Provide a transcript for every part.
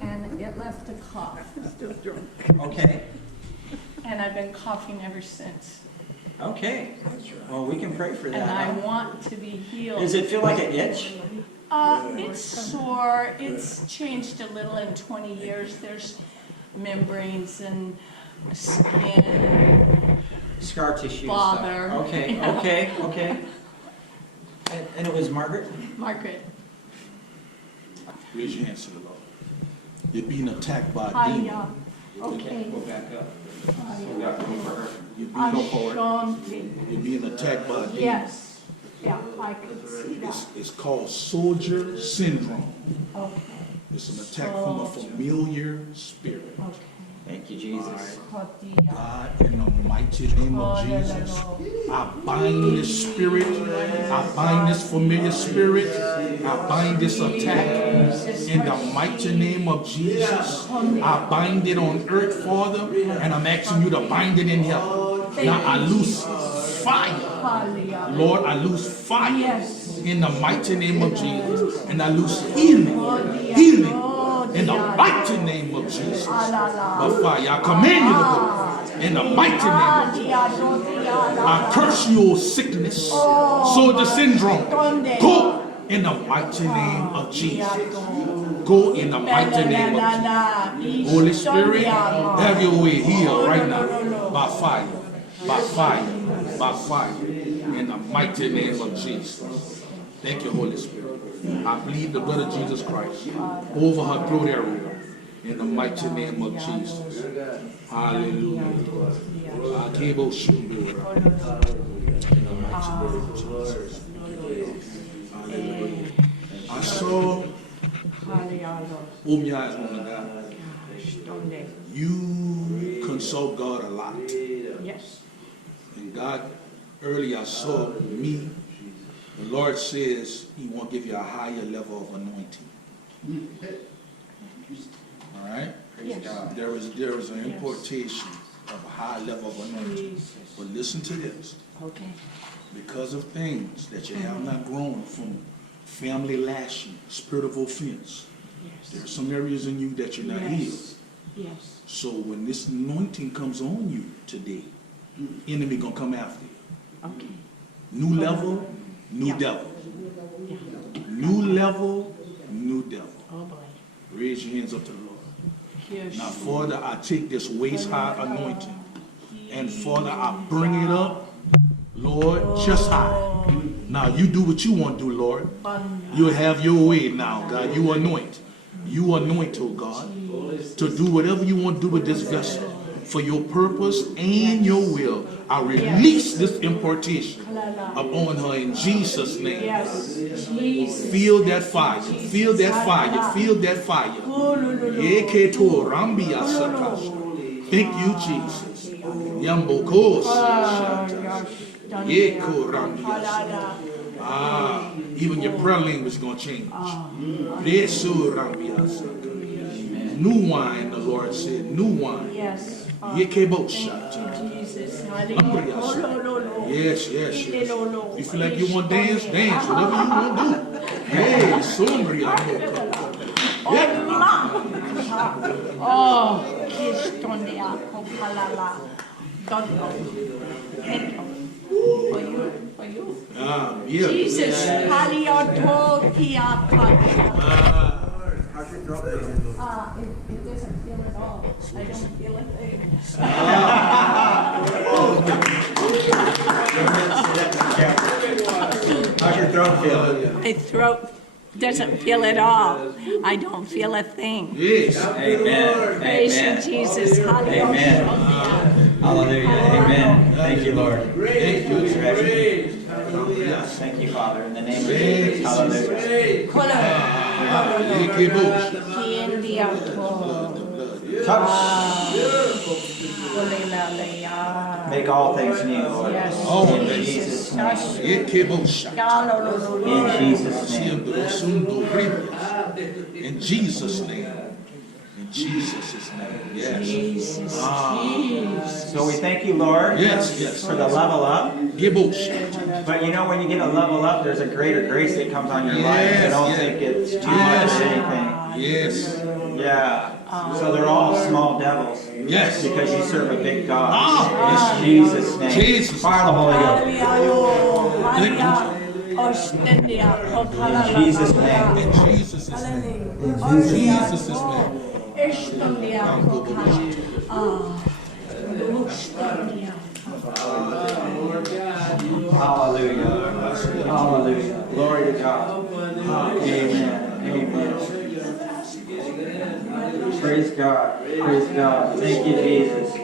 And it left a cough. Still drunk. Okay, And I've been coughing ever since. okay. Well, we can pray for And I that. want to be healed. Does it feel like an itch? It's sore. It's changed a little in 20 years. There's membranes and skin. Scar tissue Bother. stuff. Okay, Yeah. okay. And it was Margaret? Margaret. Raise your hands to the Lord. You're being attacked by a Hi, demon. okay. We'll back up. Hi, We got room for her. You're being, Ashanti. you're being attacked by a demon. Yes. Yeah, I could see that. It's called soldier syndrome. Okay. It's an attack from a familiar spirit. Okay. Thank you, Jesus. God, in the mighty name of Jesus, I bind this spirit. I bind this familiar spirit. I bind this attack in the mighty name of Jesus. I bind it on earth, Father, and I'm asking you to bind it in heaven. Now I loose fire. Lord, I loose fire in the mighty name of Jesus. And I loose healing in the mighty name of Jesus. But fire, I command you to go in the mighty name of Jesus. I curse you, sickness, soldier syndrome. Go in the mighty name of Jesus. Go in the mighty name of Jesus. Holy Spirit, have your way here right now. By fire, by fire, by fire. In the mighty name of Jesus. Thank you, Holy Spirit. I plead the blood of Jesus Christ over her throat area. In the mighty name of Jesus. Hallelujah. In the mighty name of Jesus. Hallelujah. I saw, open your eyes, woman of God. You consult God a lot. Yes. And God, earlier I saw me. The Lord says He won't give you a higher level of anointing. All right? Yes. There is an importation of a high level of anointing. But listen to this. Okay. Because of things that you have not grown from family lashing, spirit of offense, there are some areas in you that you're not healed. Yes. So when this anointing comes on you today, enemy gonna come after you. Okay. New level, new devil. New level, new devil. Oh boy. Raise your hands up to the Lord. Yes. Now, Father, I take this waist high anointing, and Father, I bring it up, Lord, just high. Now, you do what you want to do, Lord. You have your way now, God. You anoint. You anoint, oh God, to do whatever you want to do with this vessel for your purpose and your will. I release this impartation upon her in Jesus' name. Yes. Jesus. Feel that fire. Feel that fire. Feel that fire. Thank you, Jesus. Even your prayer language is going to change. New wine, the Lord said. New wine. Yes. Jesus. Yes. You feel like you want to dance? Dance. Whatever you want to do. Hey, sombria. Oh, Kistondia, Kopalala, Godlo, for you. Yeah. Jesus, Palioto, Piata. It doesn't feel at all. I don't feel a thing. How's your throat feel? My throat doesn't feel at all. I don't feel a thing. Yes. Amen. Praise you, Amen. Jesus. Amen. Hallelujah. Amen. Thank you, Lord. Thank you. Thank you, Father. In the name of Jesus. Hallelujah. Make all things new, Lord. In Jesus' name. In Jesus' name. In Jesus' name. In Jesus' name. Yes. Jesus. So we thank you, Lord, Yes. for the level up. Gibos. But you know, when you get a level up, there's a greater grace that comes on your life. I don't think it's too much or anything. Yes. Yeah. So they're all small devils. Yes. Because you serve a big God. Ah. In Jesus' name. Jesus. Fire the Holy Ghost. In Jesus' name. In Jesus' name. In Jesus' name. Hallelujah. Hallelujah. Glory to God. Amen. Amen. Praise God. Praise God. Thank you, Jesus.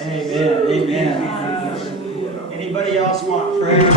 Amen. Amen. Anybody else want prayer?